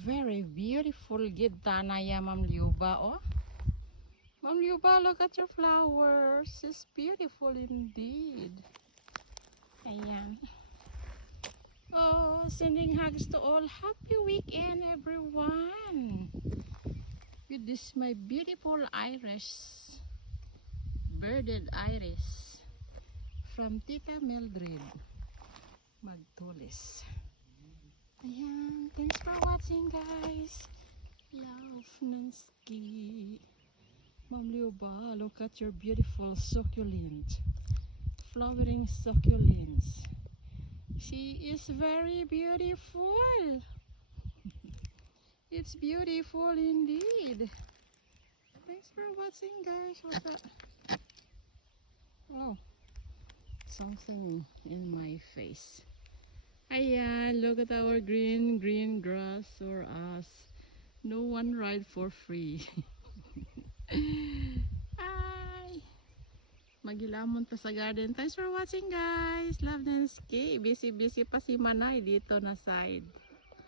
Very beautiful Gitanaya, Ma'am Liuba, oh. Ma'am Liuba, look at your flowers. It's beautiful indeed. Ayan. Oh, sending hugs to all. Happy weekend, everyone. With this, my beautiful iris. Birded iris. From Tita Mildred Magtulis. Ayan. Thanks for watching, guys. Love Nansky. Ma'am Liuba, look at your beautiful succulent. Flowering succulents. She is very beautiful. It's beautiful indeed. Thanks for watching, guys. What's that? Oh, something in my face. Ayan, look at our green grass or us. No one ride for free. Ay, magilamon pa sa garden. Thanks for watching, guys. Love Nansky. Busy pa si Manay dito na side.